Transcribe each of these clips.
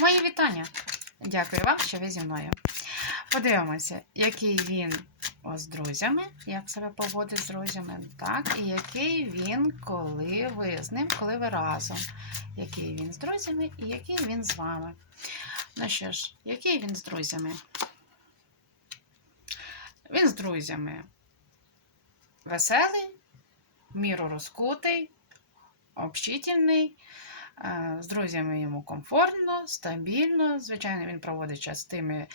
Мої вітання. Дякую вам, що ви зі мною. Подивимося, який він з друзями, як себе поводить з друзями, так, і який він, коли ви з ним, коли ви разом. Який він з друзями і який він з вами. Ну що ж, який він з друзями? Він з друзями веселий, міру розкутий, общительний. Е, З друзями йому комфортно, стабільно. Звичайно, він проводить час з тими,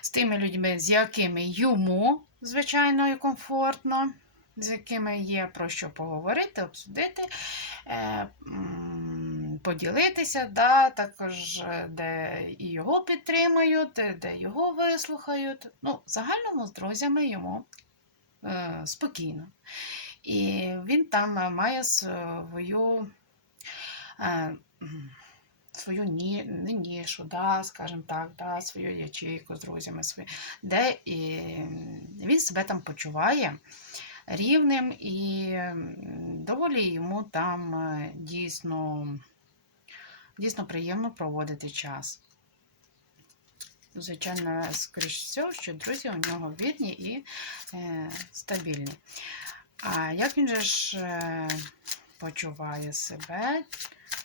з тими людьми, з якими йому, звичайно, і комфортно, з якими є про що поговорити, обсудити, е, поділитися, да, також е, де і його підтримають, де його вислухають. Ну, в загальному з друзями йому спокійно. І він там має свою свою ні, нішу, да, скажімо так, да, свою ячейку з друзями, свої, де і він себе там почуває рівним і доволі йому там е, дійсно, дійсно приємно проводити час. Звичайно, скоріш всього, що друзі у нього вірні і е, стабільні. А як він же ж е, почуває себе,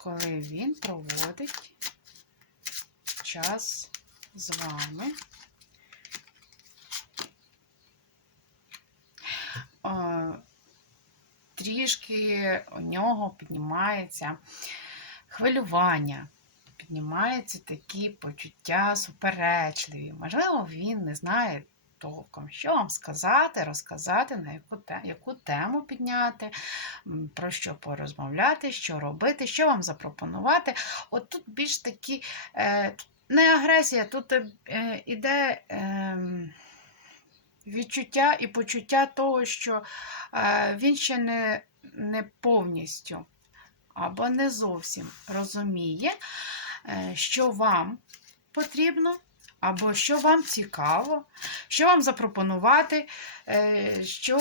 коли він проводить час з вами? Трішки у нього піднімається хвилювання, піднімаються такі почуття суперечливі. Можливо, він не знає толком, що вам сказати, розказати, на яку, яку тему підняти, про що порозмовляти, що робити, що вам запропонувати. От тут більш такі е, не агресія, тут е, іде. Е, Відчуття і почуття того, що е, він ще не, не повністю або не зовсім розуміє, е, що вам потрібно, або що вам цікаво, що вам запропонувати, е, що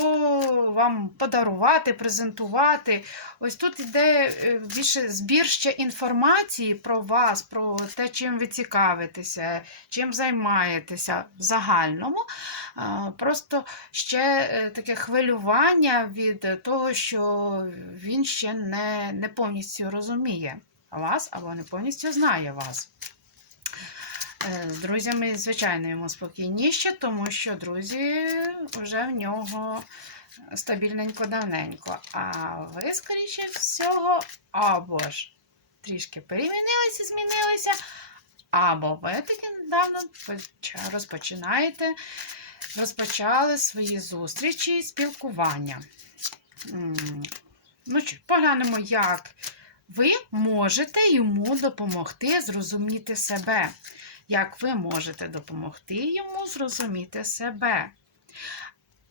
вам подарувати, презентувати. Ось тут йде е, більше збір ще інформації про вас, про те, чим ви цікавитеся, чим займаєтеся в загальному. Просто ще е, таке хвилювання від того, що він ще не, не повністю розуміє вас або не повністю знає вас. Е, З друзями, звичайно, йому спокійніше, тому що друзі вже в нього стабільненько давненько. А ви, скоріше всього, або ж трішки перемінилися, змінилися, або ви таки недавно розпочинаєте, розпочали свої зустрічі і спілкування. Ну що, поглянемо, як ви можете йому допомогти зрозуміти себе як ви можете допомогти йому зрозуміти себе.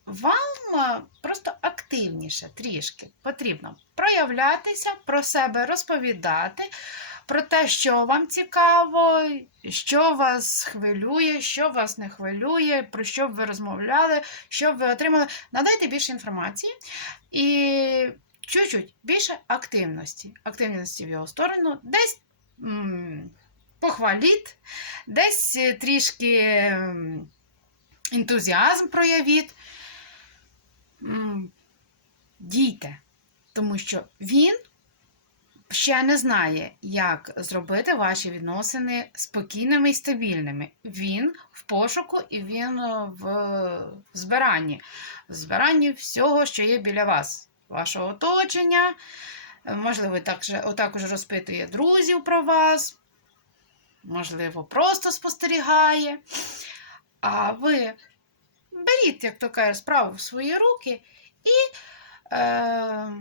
Вам е, просто активніше трішки потрібно проявлятися, про себе розповідати, про те, що вам цікаво, що вас хвилює, що вас не хвилює, про що б ви розмовляли, що б ви отримали. Надайте більше інформації і чуть-чуть більше активності. Активності в його сторону, десь. М, Похваліть, десь е, трішки ем, ентузіазм проявіть. Дійте, тому що він ще не знає, як зробити ваші відносини спокійними і стабільними. Він в пошуку і він е, в збиранні, в збиранні всього, що є біля вас, вашого оточення. Е, Можливо, також, також розпитує друзів про вас можливо, просто спостерігає. А ви беріть, як то каже, справу в свої руки і е,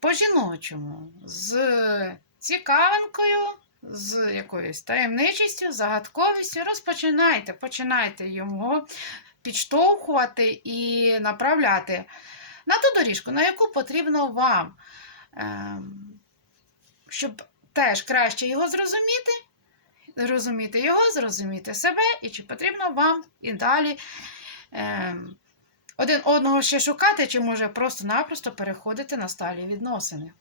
по-жіночому, з цікавинкою, з якоюсь таємничістю, загадковістю розпочинайте, починайте його підштовхувати і направляти на ту доріжку, на яку потрібно вам, е, щоб теж краще його зрозуміти розуміти його, зрозуміти себе, і чи потрібно вам і далі е, один одного ще шукати, чи може просто-напросто переходити на сталі відносини.